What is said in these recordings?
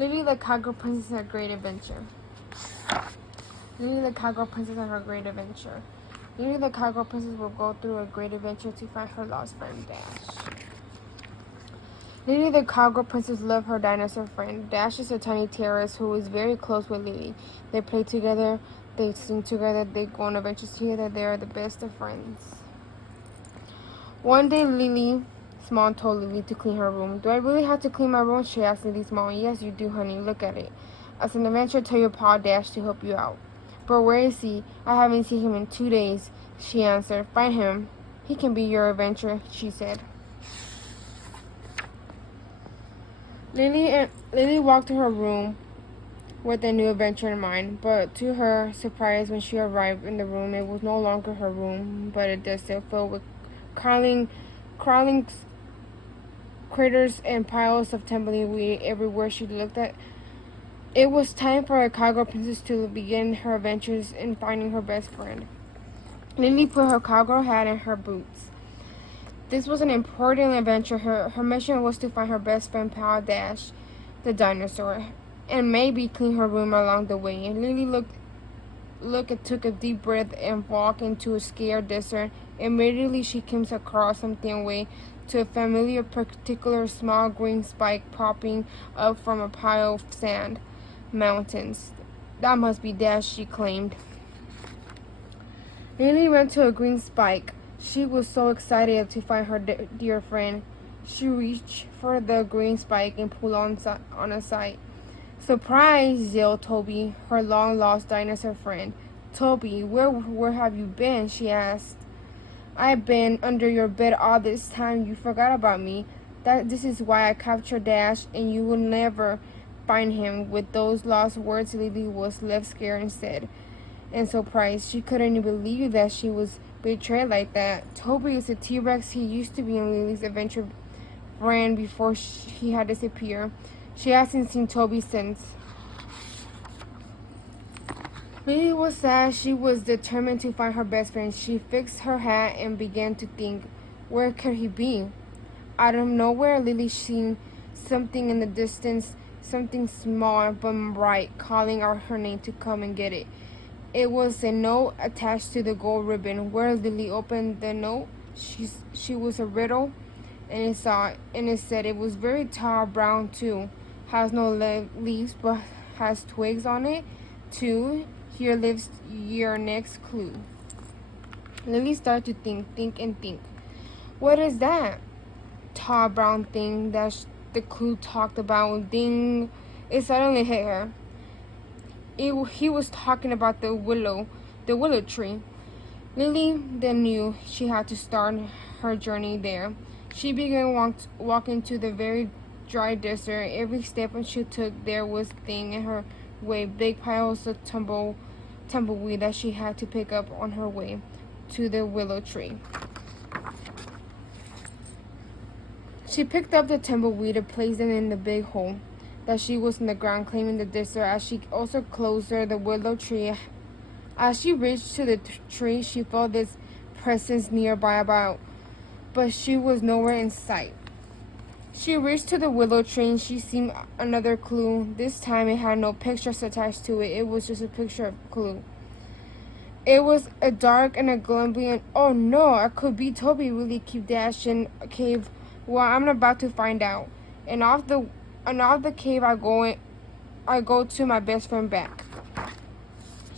Lily the Cowgirl Princess and Her Great Adventure. Lily the Cowgirl Princess and Her Great Adventure. Lily the Cowgirl Princess will go through a great adventure to find her lost friend Dash. Lily the Cowgirl Princess loved her dinosaur friend. Dash is a tiny terrorist who is very close with Lily. They play together, they sing together, they go on adventures together. They are the best of friends. One day, Lily Small told Lily to clean her room. Do I really have to clean my room? She asked Lily Small. Yes, you do, honey. Look at it. As an adventure, tell your pa Dash to help you out. But where is he? I haven't seen him in 2 days, she answered. Find him. He can be your adventure, she said. Lily walked to her room with a new adventure in mind, but to her surprise, when she arrived in the room, it was no longer her room, but a desert filled with crawling critters and piles of tumbling weed everywhere she looked at. It was time for a cowgirl princess to begin her adventures in finding her best friend. Lily put her cowgirl hat and her boots. This was an important adventure. Her mission was to find her best friend pal Dash, the dinosaur, and maybe clean her room along the way. Lily took a deep breath and walked into a scared desert. Immediately she came across something away to a familiar particular small green spike popping up from a pile of sand mountains. That must be Dash, she claimed. Lily ran to a green spike. She was so excited to find her dear friend. She reached for the green spike and pulled on a side. Surprise! Yelled Toby, her long-lost dinosaur friend. Toby, where have you been? She asked. I've been under your bed all this time. You forgot about me. This is why I captured Dash, and you will never find him. With those last words, Lily was left scared instead, and surprised. She couldn't believe that she was betrayed like that. Toby is a T-Rex. He used to be in Lily's adventure friend before he had disappeared. She hasn't seen Toby since. Lily was sad. She was determined to find her best friend. She fixed her hat and began to think, where could he be? Out of nowhere, Lily seen something in the distance, something small but bright, calling out her name to come and get it. It was a note attached to the gold ribbon. Where Lily opened the note, she was a riddle, and it said it was very tall, brown too, has no leaves but has twigs on it too. Here lives your next clue. Lily started to think. What is that tall brown thing that the clue talked about? Ding! It suddenly hit her. He was talking about the willow tree. Lily then knew she had to start her journey there. She began walking to the very dry desert. Every step she took, there was thing in her way, big piles of tumbleweed that she had to pick up on her way to the willow tree. She picked up the tumbleweed and placed them in the big hole that she was in the ground, claiming the desert. As she also closer the willow tree. As she reached to the tree, she felt this presence nearby but she was nowhere in sight. She reached to the willow tree and she seen another clue. This time it had no pictures attached to it. It was just a picture of clue. It was a dark and a gloomy, and oh no, I could be Toby really keep dashing a cave. Well, I'm about to find out. And off the cave I go to my best friend back.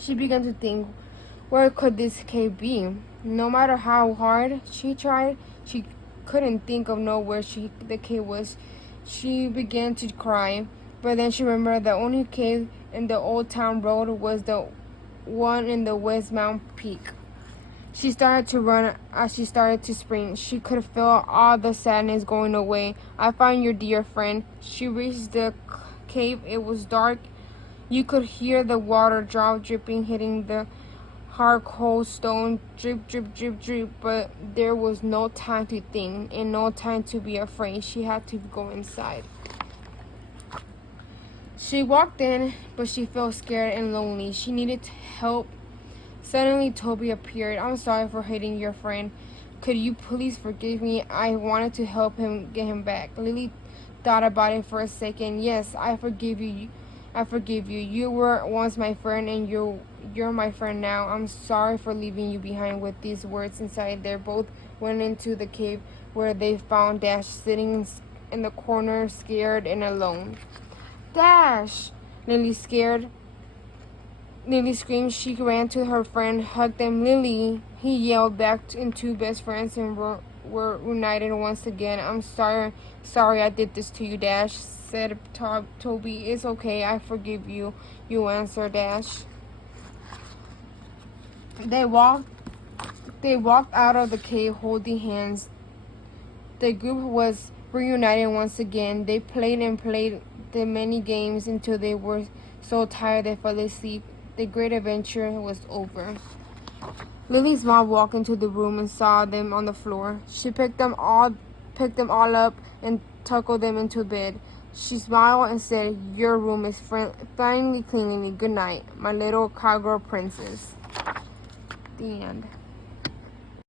She began to think, where could this cave be? No matter how hard she tried, she couldn't think of where the cave was. She began to cry, but then she remembered the only cave in the old town road was the one in the West Mount Peak. She started to run as she started to sprint. She could feel all the sadness going away. I found your dear friend. She reached the cave. It was dark. You could hear the water drop dripping, hitting the hard cold stone, drip, drip, drip, drip. But there was no time to think and no time to be afraid. She had to go inside. She walked in, but she felt scared and lonely. She needed help. Suddenly, Toby appeared. I'm sorry for hating your friend. Could you please forgive me? I wanted to help him get him back. Lily thought about it for a second. Yes, I forgive you. I forgive you. You were once my friend, and you're my friend now. I'm sorry for leaving you behind. With these words inside, they both went into the cave, where they found Dash sitting in the corner, scared and alone. Dash! Lily screamed. She ran to her friend, hugged them. Lily, he yelled back, and two best friends and were united once again. I'm sorry I did this to you, Dash, said Toby. It's okay, I forgive you, you answered Dash. They walked out of the cave holding hands. The group was reunited once again. They played the many games until they were so tired they fell asleep. The great adventure was over. Lily's mom walked into the room and saw them on the floor. She picked them all up and tucked them into bed. She smiled and said, "Your room is finally clean. Good night, my little cowgirl princess." The end.